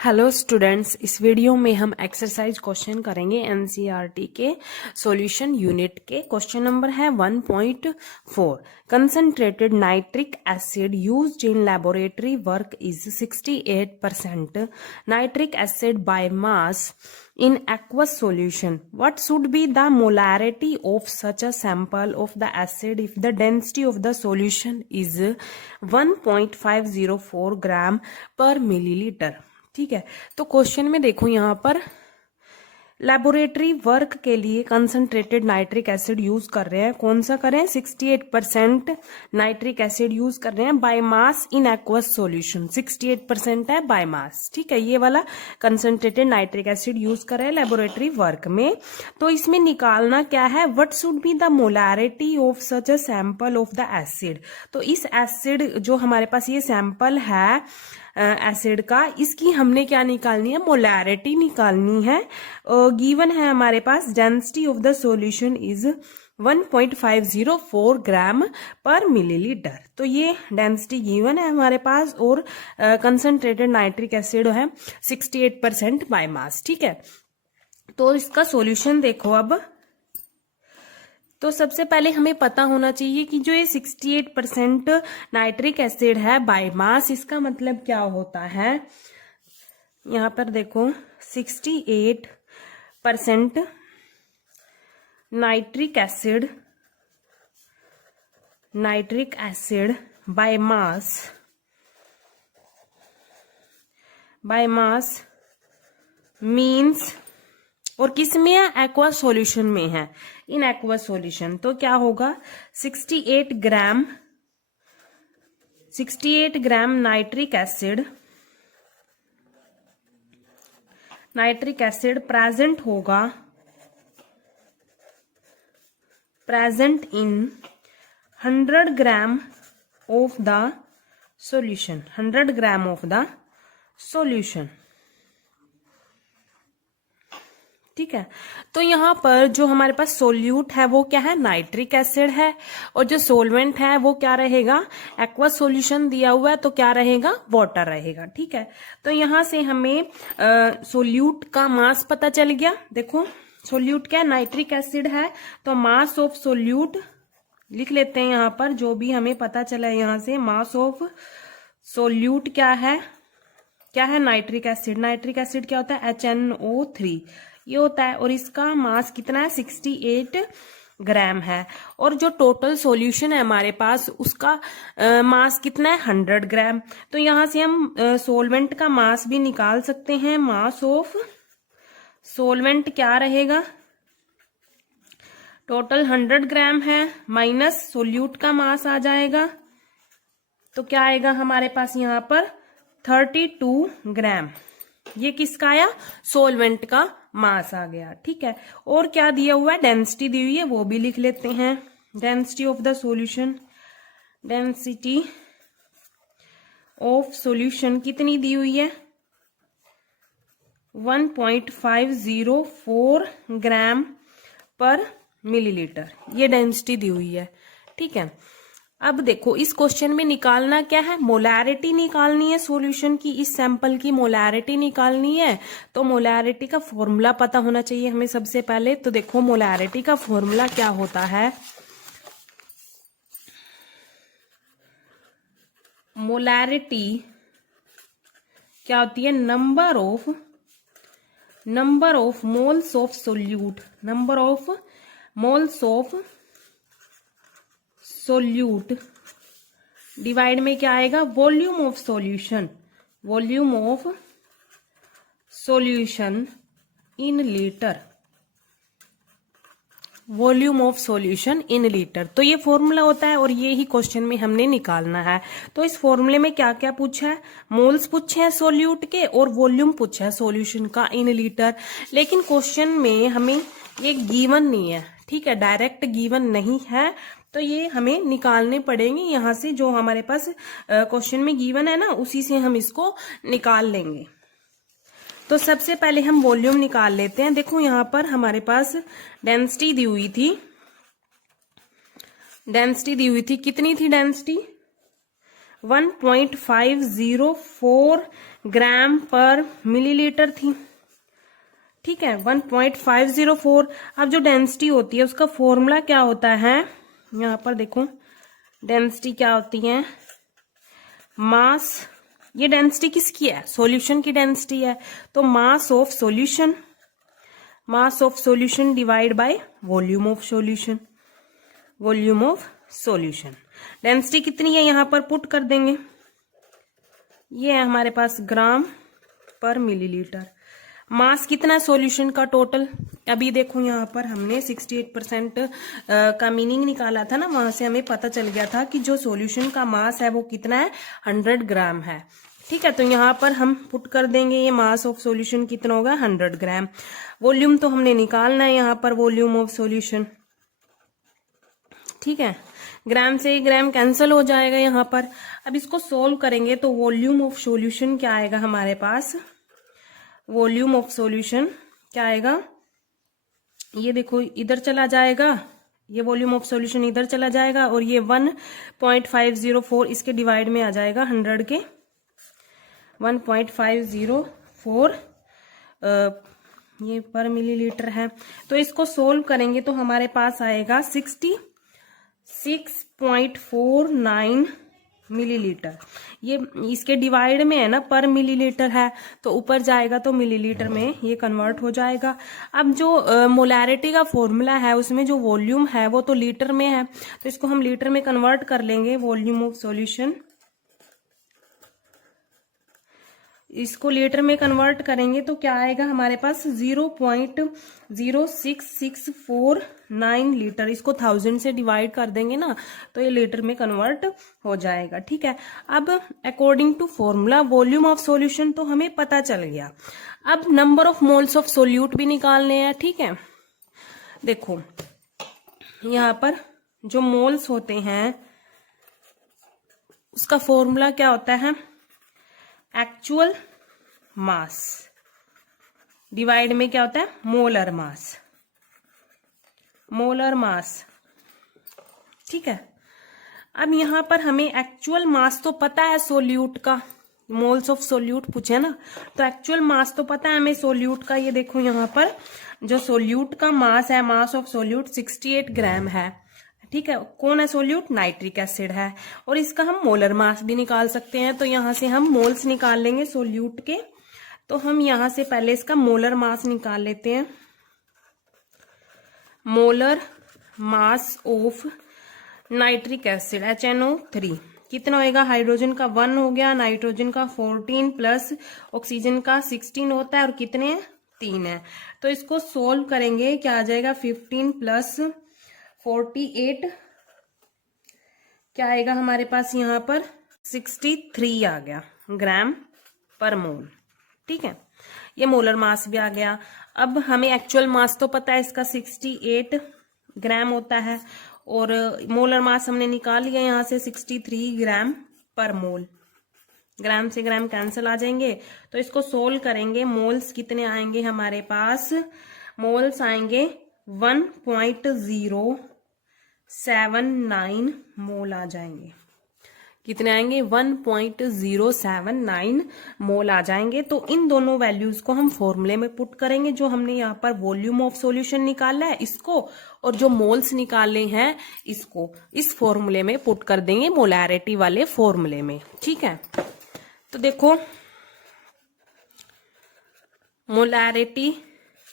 Hello students, इस video में हम एक्सरसाइज क्वेश्चन करेंगे एनसीईआरटी के सॉल्यूशन यूनिट के। क्वेश्चन नंबर है 1.4। Concentrated nitric acid used in laboratory work is 68% nitric acid by mass in aqueous solution. What should be the molarity of such a sample of the acid if the density of the solution is 1.504 gram per millilitre. ठीक है, तो question में देखो यहाँ पर laboratory work के लिए concentrated nitric acid use कर रहे हैं। कौन सा करें? 68% नाइट्रिक एसिड यूज कर रहे हैं by mass in aqueous solution. 68% है बाय मास। ठीक है, ये वाला कंसंट्रेटेड नाइट्रिक एसिड यूज कर रहे हैं लेबोरेटरी वर्क में। तो इसमें निकालना क्या है? What should be the molarity of such a sample of the acid. तो इस एसिड जो हमारे पास ये सैंपल है एसिड का, इसकी हमने क्या निकालनी है? मोलैरिटी निकालनी है। गिवन है हमारे पास density of the solution is 1.504 gram per millilitre. तो ये डेंसिटी गिवन है हमारे पास और कंसंट्रेटेड नाइट्रिक एसिड है 68% बाय मास। ठीक है, तो इसका सॉल्यूशन देखो। अब तो सबसे पहले हमें पता होना चाहिए कि जो ये 68% नाइट्रिक एसिड है बाय मास, इसका मतलब क्या होता है। यहां पर देखो 68% nitric acid by mass means, और किस में है? एक्वा सॉल्यूशन में है। इन एक्वा सॉल्यूशन तो क्या होगा? 68 ग्राम नाइट्रिक एसिड प्रेजेंट होगा, present in 100 gram of the solution. 100 gram of the solution. ठीक है, तो यहाँ पर जो हमारे पास सोल्यूट है वो क्या है? नाइट्रिक एसिड है। और जो सोलवेंट है वो क्या रहेगा? एक्वस सॉल्यूशन दिया हुआ है तो क्या रहेगा? वाटर रहेगा। ठीक है, तो यहाँ से हमें सोल्यूट का मास पता चल गया। देखो सोल्यूट क्या है? नाइट्रिक एसिड है, तो मास ऑफ सोल्यूट लिख लेते हैं यहाँ पर। जो भी हमें पता चला है यहाँ से, मास ऑफ सोल्यूट क्या है? Nitric acid. नाइट्रिक एसिड क्या होता है? HNO3 ये होता है। और इसका मास कितना है? 68 ग्राम है। और जो टोटल सॉल्यूशन है हमारे पास, उसका मास कितना है? 100 ग्राम। तो यहां से हम सोलवेंट का मास भी निकाल सकते हैं। मास ऑफ सोलवेंट क्या रहेगा? टोटल 100 ग्राम है माइनस सोल्यूट का मास आ जाएगा, तो क्या आएगा हमारे पास यहाँ पर? 32 ग्राम। ये किसका आया? सोलवेंट का मास आ गया। ठीक है, और क्या दिया हुआ है? डेंसिटी दी हुई है, वो भी लिख लेते हैं। Density of the solution, density of solution कितनी दी हुई है? 1.504 ग्राम पर मिलीलीटर, ये डेंसिटी दी हुई है। ठीक है, अब देखो इस क्वेश्चन में निकालना क्या है? मोलैरिटी निकालनी है सॉल्यूशन की। इस सैंपल की मोलैरिटी निकालनी है, तो मोलैरिटी का फॉर्मूला पता होना चाहिए हमें सबसे पहले। तो देखो मोलैरिटी का फॉर्मूला क्या होता है? मोलैरिटी क्या होती है? Number of moles of solute. Number of moles of solute divide में क्या आएगा? Volume of solution. Volume of solution in litre. Volume of solution in litre, तो ये फॉर्मूला होता है और ये ही क्वेश्चन में हमने निकालना है। तो इस फॉर्मूले में क्या क्या पूछा है? मोल्स पूछे हैं सोल्यूट के और वॉल्यूम पूछा है सॉल्यूशन का इन लीटर। लेकिन क्वेश्चन में हमें ये गिवन नहीं है। ठीक है, डायरेक्ट गिवन नहीं है, तो ये हमें निकालने पड़ेंगे यहाँ से। जो हमारे पास क्वेश्चन में गिवन है ना, उसी से हम इसको निकाल लेंगे। तो सबसे पहले हम वॉल्यूम निकाल लेते हैं। देखो यहाँ पर हमारे पास डेंसिटी दी हुई थी। कितनी थी डेंसिटी? 1.504 ग्राम पर मिलीलीटर थी, ठीक है, 1.504। अब जो डेंसिटी होती है उसका फॉर्मूला क्या होता है, यहाँ पर देखो डेंसिटी क्या होती है, मास, ये डेंसिटी किसकी है, सॉल्यूशन की डेंसिटी है, तो mass of solution, mass of solution divide by volume of solution, volume of solution. Density कितनी है यहाँ पर पुट कर देंगे, ये है हमारे पास ग्राम पर मिलीलीटर। मास कितना है सॉल्यूशन का टोटल, अभी देखो यहाँ पर हमने 68% का मीनिंग निकाला था ना, वहां से हमें पता चल गया था कि जो सॉल्यूशन का मास है वो कितना है, 100 ग्राम है, ठीक है। तो यहाँ पर हम पुट कर देंगे ये मास ऑफ सॉल्यूशन कितना होगा, 100 ग्राम। वॉल्यूम तो हमने निकालना है यहाँ पर, वॉल्यूम ऑफ सॉल्यूशन, ठीक है, ग्राम से ग्राम कैंसिल हो जाएगा यहाँ पर। अब इसको सोल्व करेंगे तो वॉल्यूम ऑफ सॉल्यूशन क्या आएगा हमारे पास, वॉल्यूम ऑफ सॉल्यूशन क्या आएगा, ये देखो इधर चला जाएगा, ये वॉल्यूम ऑफ सॉल्यूशन इधर चला जाएगा और ये 1.504 इसके डिवाइड में आ जाएगा 100 के, 1.504 ये पर मिलीलीटर है। तो इसको सोल्व करेंगे तो हमारे पास आएगा 66.49 मिलीलीटर। ये इसके डिवाइड में है ना, पर मिलीलीटर है तो ऊपर जाएगा तो मिलीलीटर में ये कन्वर्ट हो जाएगा। अब जो मोलैरिटी का फॉर्मूला है उसमें जो वॉल्यूम है वो तो लीटर में है, तो इसको हम लीटर में कन्वर्ट कर लेंगे, वॉल्यूम ऑफ सॉल्यूशन, इसको लीटर में कन्वर्ट करेंगे तो क्या आएगा हमारे पास, 0.06649 लीटर। इसको 1000 से डिवाइड कर देंगे ना तो ये लीटर में कन्वर्ट हो जाएगा, ठीक है। अब according to formula volume of solution तो हमें पता चल गया, अब number of moles of solute भी निकालने हैं, ठीक है। देखो यहाँ पर जो मोल्स होते हैं उसका फॉर्मूला क्या होता है, एक्चुअल मास डिवाइड में क्या होता है, मोलर मास, मोलर मास, ठीक है। अब यहां पर हमें एक्चुअल मास तो पता है सोल्यूट का, मोल्स ऑफ सोल्यूट पूछे ना, तो एक्चुअल मास तो पता है हमें सोल्यूट का। ये देखो यहाँ पर जो सोल्यूट का मास है, मास ऑफ सोल्यूट 68 ग्राम है, ठीक है। कौन है सोल्यूट, नाइट्रिक एसिड है, और इसका हम मोलर मास भी निकाल सकते हैं। तो यहां से हम मोल्स निकाल लेंगे सोल्यूट के, तो हम यहां से पहले इसका मोलर मास निकाल लेते हैं। Molar mass of nitric acid HNO3 कितना होएगा, हाइड्रोजन का 1 हो गया, नाइट्रोजन का 14 प्लस ऑक्सीजन का 16 होता है, और कितने 3 है। तो इसको सोल्व करेंगे क्या आ जाएगा, 15 प्लस 48 क्या आएगा हमारे पास, यहाँ पर 63 आ गया ग्राम पर मोल, ठीक है। ये मोलर मास भी आ गया। अब हमें एक्चुअल मास तो पता है इसका 68 ग्राम होता है, और मोलर मास हमने निकाल लिया यहाँ से 63 ग्राम पर मोल, ग्राम से ग्राम कैंसिल आ जाएंगे। तो इसको सोल्व करेंगे, मोल्स कितने आएंगे हमारे पास, मोल्स आएंगे 1.079 मोल आ जाएंगे। कितने आएंगे, 1.079 मोल आ जाएंगे। तो इन दोनों वैल्यूज को हम फॉर्मूले में पुट करेंगे, जो हमने यहाँ पर वॉल्यूम ऑफ सॉल्यूशन निकाला है इसको, और जो मोल्स निकाले हैं इसको इस फॉर्मूले में पुट कर देंगे, मोलैरिटी वाले फॉर्मूले में, ठीक है। तो देखो मोलैरिटी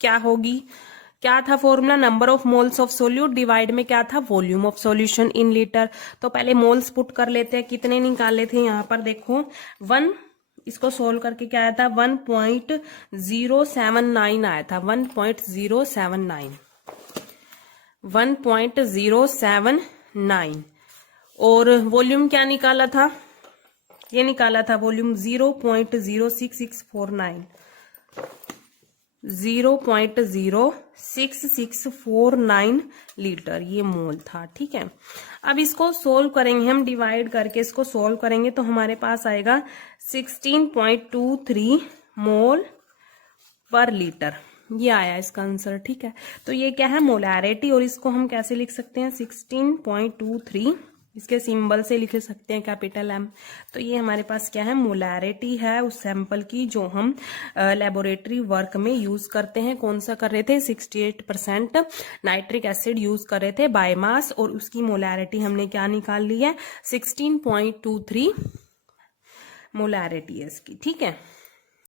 क्या होगी, क्या था formula, number of moles of solute divide में क्या था, volume of solution in litre. तो पहले मोल्स पुट कर लेते हैं, कितने निकाले थे यहाँ पर देखो 1, इसको सोल्व करके क्या आया था, 1.079 आया था, 1.079। और वॉल्यूम क्या निकाला था, ये निकाला था वॉल्यूम 0.06649, 0.06649 लीटर ये मोल था, ठीक है। अब इसको सोल्व करेंगे हम, डिवाइड करके इसको सोल्व करेंगे तो हमारे पास आएगा 16.23 मोल पर लीटर, ये आया इसका आंसर, ठीक है। तो ये क्या है, मोलैरिटी, और इसको हम कैसे लिख सकते हैं, 16.23 इसके सिंबल से लिख सकते हैं कैपिटल M। तो ये हमारे पास क्या है, मोलैरिटी है उस सैंपल की जो हम लेबोरेटरी वर्क में यूज करते हैं। कौन सा कर रहे थे, 68% नाइट्रिक एसिड यूज कर रहे थे बायोमास, और उसकी मोलैरिटी हमने क्या निकाल ली है, 16.23 मोलैरिटी है इसकी, ठीक है।